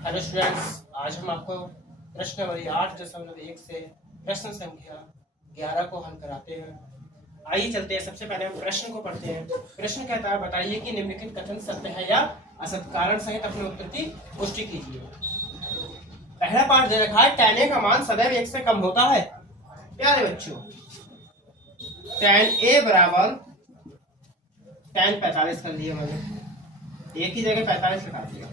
Hello students, आज हम आपको प्रश्न नंबर 8.1 से प्रश्न संख्या 11 को हल कराते हैं। आइए चलते हैं। सबसे पहले हम प्रश्न को पढ़ते हैं। प्रश्न कहता है, बताइए कि निम्नलिखित कथन सत्य है या असत्य। कारण सहित अपने उत्तर की पुष्टि कीजिए। पहला पाठ दे रखा है, tan a का मान सदैव 1 से कम होता है। प्यारे बच्चों, tan a बराबर tan 45 कर दिया मैंने, एक ही जगह 45 लगा दिया।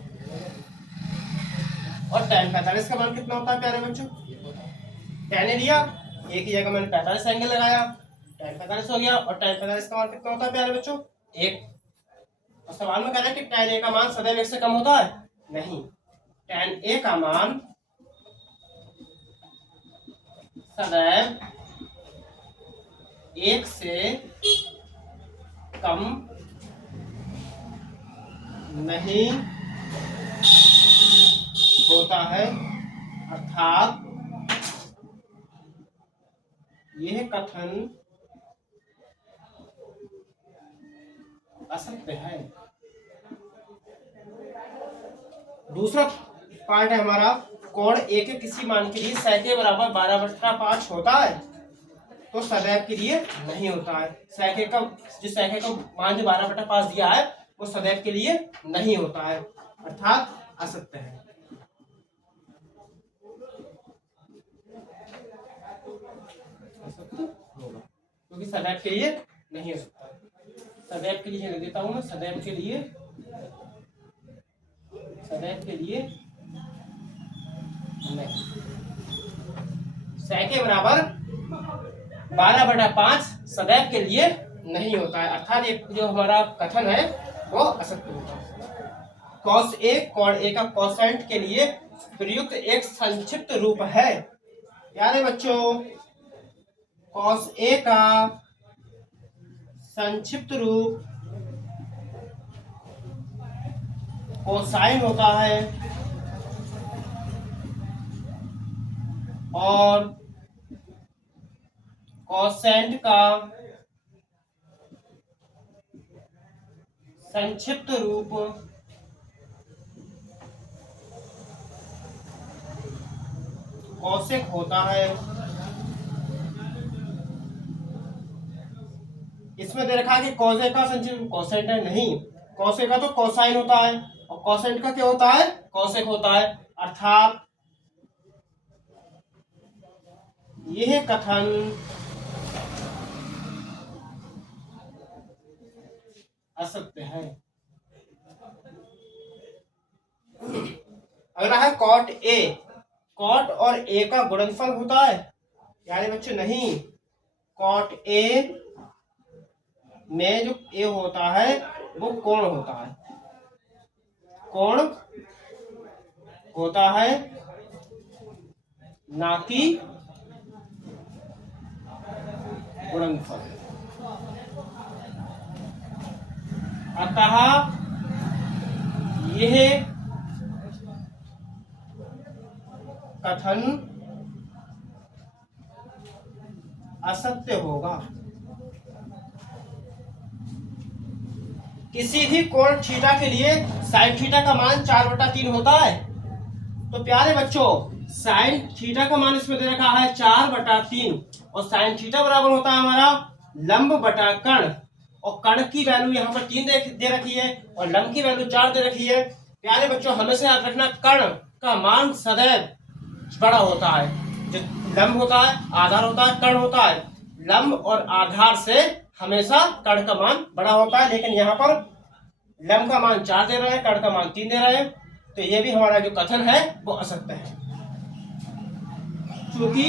और tan 45 का मान कितना होता है प्यारे बच्चों? tan ए लिया, एक ही जगह मैंने 45 एंगल लगाया, tan 45 हो गया। और tan 45 का मान कितना होता है प्यारे बच्चों? 1। और सवाल में कह रहा है कि tan ए का मान सदैव 1 से कम होता है। नहीं, tan ए का मान सदैव 1 से कम नहीं होता है, अर्थात यह कथन असत्य है। दूसरा पार्ट है हमारा, कोण ए के किसी मान के लिए sec के बराबर 12/5 होता है तो सदैव के लिए नहीं होता है। sec का मान जो 12/5 दिया है वो सदैव के लिए नहीं होता है, अर्थात असत्य है। असत्य होगा क्योंकि सदैव के लिए नहीं हो सकता। सदैव के लिए लिख देता हूं मैं, सदैव के लिए नहीं। sec के बराबर 12/5 सदैव के लिए नहीं होता है, अर्थात ये जो हमारा कथन है वो असत्य होता है। cos a कोण a का कोसेंट के लिए प्रयुक्त एक संक्षिप्त रूप है। यानी बच्चों, cos a का संक्षिप्त रूप कोसाइन होता है और कोसेंट का संक्षिप्त रूप कोसेक होता है। इसमें दे रखा है कि कोसेक का संक्षिप्त रूप कोसेंट है, नहीं, कोसेक का तो कोसाइन होता है और कोसेंट का क्या होता है? कोसेक होता है, अर्थात यह कथन असत्य है। अगला है cot a। cot और a का गुणनफल होता है। यानी बच्चों नहीं, cot a में जो a होता है वो कोण होता है, कोण होता है, ना कि गुणनफल। अतः यह कथन असत्य होगा। किसी भी कोण थीटा के लिए साइन थीटा का मान 4/3 होता है। तो प्यारे बच्चों, साइन थीटा का मान इसमें दे रखा है 4/3 और साइन थीटा बराबर होता है हमारा लंब बटा कर्ण, और कर्ण की वैल्यू यहाँ पर 3 दे रखी है और लंब की वैल्यू 4 दे रखी है। प्यारे बच्चों, हमेशा याद रखना, कर्ण का मान सदैव बड़ा होता है। जो लंब होता है, आधार होता है, कर्ण होता है, लंब और आधार से हमेशा कर्ण का मान बड़ा होता है। लेकिन यहाँ पर लंब का मान 4 दे रहे हैं, कर्ण का मान 3 दे रहे हैं, तो ये भी हमारा जो कथन है वो असत्य है, क्योंकि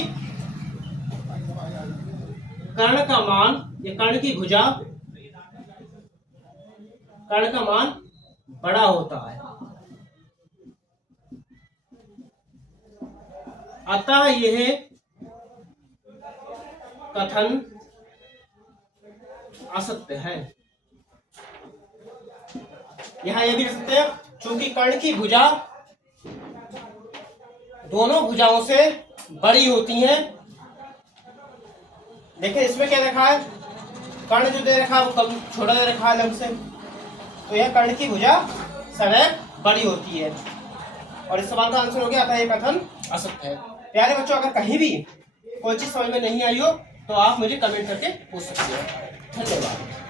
कर्ण का मान, ये कर्ण की भुजा, कर्ण का मान बड़ा होता है, अतः यह कथन असत्य है। यहां यह भी लिख सकते हैं, चूंकि कर्ण की भुजा दोनों भुजाओं से बड़ी होती है। देखिए इसमें क्या रखा है, कर्ण जो दे रखा है वो कम छोटा दे रखा है लंब से, तो यह कर्ण की भुजा सदैव बड़ी होती है। और इस सवाल का आंसर हो गया अतः ये कथन असत्य है। प्यारे बच्चों, अगर कहीं भी कोई चीज समझ में नहीं आई हो तो आप मुझे कमेंट करके पूछ सकते हो। धन्यवाद।